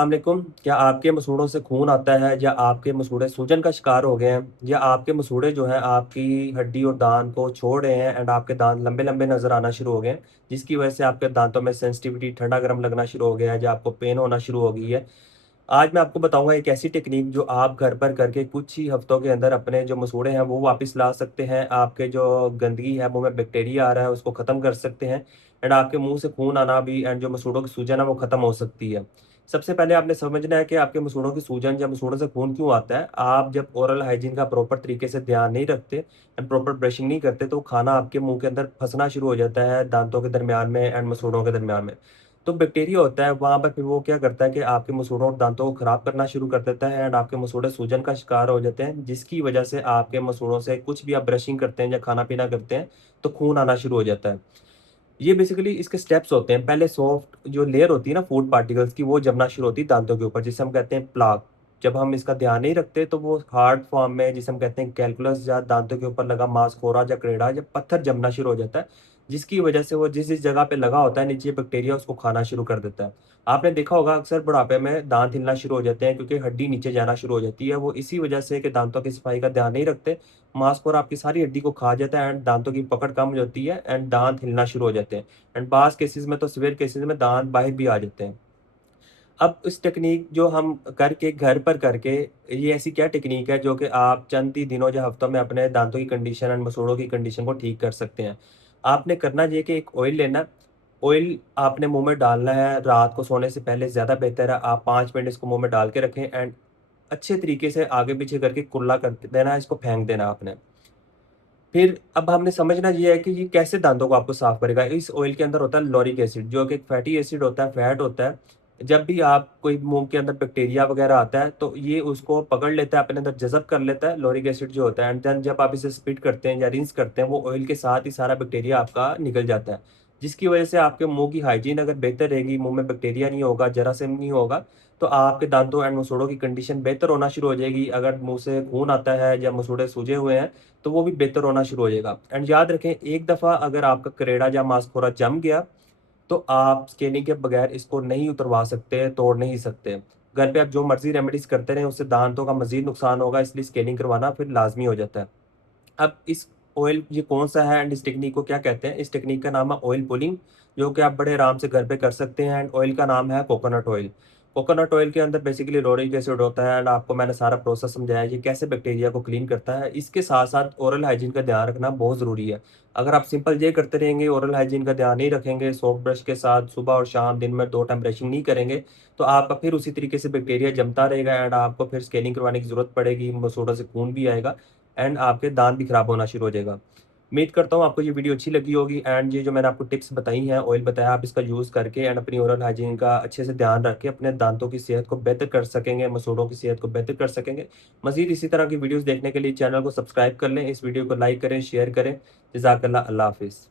वालेकुम। क्या आपके मसूड़ों से खून आता है या आपके मसूड़े सूजन का शिकार हो गए हैं या आपके मसूड़े जो हैं आपकी हड्डी और दांत को छोड़ रहे हैं एंड आपके दांत लंबे-लंबे नज़र आना शुरू हो गए हैं, जिसकी वजह से आपके दांतों में सेंसिटिविटी ठंडा-गरम लगना शुरू हो गया है या आपको पेन होना शुरू हो गई है। आज मैं आपको बताऊँगा एक ऐसी टेक्नीक जो आप घर पर करके कुछ ही हफ्तों के अंदर अपने जो मसूड़े हैं वो वापस ला सकते हैं। आपके जो गंदगी है, मुँह में बैक्टीरिया आ रहा है उसको ख़त्म कर सकते हैं एंड आपके मुँह से खून आना भी एंड जो मसूड़ों की सूजन है वो ख़त्म हो सकती है। सबसे पहले आपने समझना है कि आपके मसूड़ों की सूजन या मसूड़ों से खून क्यों आता है। आप जब ओरल हाइजीन का प्रॉपर तरीके से ध्यान नहीं रखते एंड प्रॉपर ब्रशिंग नहीं करते तो खाना आपके मुँह के अंदर फँसना शुरू हो जाता है दाँतों के दरमियान में एंड मसूड़ों के दरमियान में। तो बैक्टीरिया होता है वहाँ पर फिर वो क्या करता है कि आपके मसूड़ों और दाँतों को खराब करना शुरू कर देता है एंड आपके मसूड़े सूजन का शिकार हो जाते हैं, जिसकी वजह से आपके मसूड़ों से कुछ भी आप ब्रशिंग करते हैं या खाना-पीना करते हैं, तो खून आना शुरू हो जाता है। ये बेसिकली इसके स्टेप्स होते हैं। पहले सॉफ्ट जो लेयर होती है ना फूड पार्टिकल्स की, वो जमना शुरू होती है दाँतों के ऊपर, जिसे हम कहते हैं प्लाक। जब हम इसका ध्यान नहीं रखते तो वो हार्ड फॉर्म में जिसे हम कहते हैं कैलकुलस या दाँतों के ऊपर लगा मांसखोरा या करेड़ा या पत्थर जमना शुरू हो जाता है, जिसकी वजह से वो जिस-जिस जगह पे लगा होता है नीचे बैक्टीरिया उसको खाना शुरू कर देता है। आपने देखा होगा अक्सर बुढ़ापे में दाँत हिलना शुरू हो जाते हैं क्योंकि हड्डी नीचे जाना शुरू हो जाती है। वो इसी वजह से कि दाँतों की सफाई का ध्यान नहीं रखते, मांसखोरा आपकी सारी हड्डी को खा जाता है एंड दाँतों की पकड़ कम हो जाती है एंड दाँत हिलना शुरू हो जाते हैं। एंड बाज़ केसेज़ में तो सीवियर केसेज़ में दाँत बाहर भी आ जाते हैं। अब इस टेक्नीक जो हम करके घर पर करके ये ऐसी क्या टेक्नीक है जो कि आप चंद ही दिनों या हफ्तों में अपने दाँतों की कंडीशन एंड मसूड़ों की कंडीशन को ठीक कर सकते हैं। आपने करना ये है कि एक ऑयल लेना, ऑयल आपने मुँह में डालना है, रात को सोने से पहले ज़्यादा बेहतर है आप 5 मिनट इसको मुँह में डाल के रखें एंड अच्छे तरीके से आगे-पीछे करके कुल्ला कर देना है, इसको फेंक देना आपने। फिर अब हमने समझना ये है कि ये कैसे दाँतों को आपको साफ़ करेगा। इस ऑयल के अंदर होता है लॉरिक एसिड जो कि एक फैटी एसिड होता है, फैट होता है। जब भी आप कोई मुँह के अंदर बैक्टीरिया वग़ैरह आता है तो ये उसको पकड़ लेता है, अपने अंदर जज़ब कर लेता है लॉरिक एसिड जो होता है एंड देन जब आप इसे स्पिट करते हैं या रिंस करते हैं वो ऑयल के साथ ही सारा बैक्टीरिया आपका निकल जाता है। जिसकी वज़ह से आपके मुँह की हाइजीन अगर बेहतर रहेगी, मुँह में बैक्टीरिया नहीं होगा, जरासीम नहीं होगा, तो आपके दाँतों एंड मसूड़ों की कंडीशन बेहतर होना शुरू हो जाएगी। अगर मुँह से खून आता है या मसूड़े सूजे हुए हैं तो वो भी बेहतर होना शुरू हो जाएगा। एंड याद रखें एक दफ़ा अगर आपका करेड़ा या मांसखोरा जम गया, तो आप स्केलिंग के बगैर इसको नहीं उतरवा सकते, तोड़ नहीं सकते। घर पे आप जो मर्ज़ी रेमेडीज़ करते रहें, उससे दाँतों का मज़ीद नुकसान होगा, इसलिए स्केलिंग करवाना फिर लाज़मी हो जाता है। अब इस ऑयल ये कौन-सा है एंड इस टेक्नीक को क्या कहते हैं? इस टेक्नीक का नाम है ऑयल पुलिंग, जो कि आप बड़े आराम से घर पे कर सकते हैं एंड ऑयल का नाम है कोकोनट ऑयल। कोकोनट ऑयल के अंदर बेसिकली लॉरिक एसिड होता है एंड आपको मैंने सारा प्रोसेस समझाया है, ये कैसे बैक्टीरिया को क्लीन करता है। इसके साथ-साथ ओरल हाइजीन का ध्यान रखना बहुत ज़रूरी है। अगर आप सिंपल ये करते रहेंगे, ओरल हाइजीन का ध्यान नहीं रखेंगे, सॉफ्ट ब्रश के साथ सुबह और शाम दिन में 2 टाइम ब्रशिंग नहीं करेंगे, तो आपका फिर उसी तरीके से बैक्टीरिया जमता रहेगा एंड आपको फिर स्केलिंग करवाने की ज़रूरत पड़ेगी, मसूड़ों से खून भी आएगा एंड आपके दाँत भी खराब होना शुरू हो जाएगा। उम्मीद करता हूँ आपको ये वीडियो अच्छी लगी होगी एंड ये जो मैंने आपको टिप्स बताई हैं, ऑयल बताया, आप इसका यूज़ करके एंड अपनी ओरल हाइजीन का अच्छे से ध्यान रख के अपने दाँतों की सेहत को बेहतर कर सकेंगे, मसूड़ों की सेहत को बेहतर कर सकेंगे। मज़ीद इसी तरह की वीडियोज़ देखने के लिए चैनल को सब्सक्राइब कर लें, इस वीडियो को लाइक करें, शेयर करें। जज़ाकल्लाह, अल्लाह हाफ़िज़।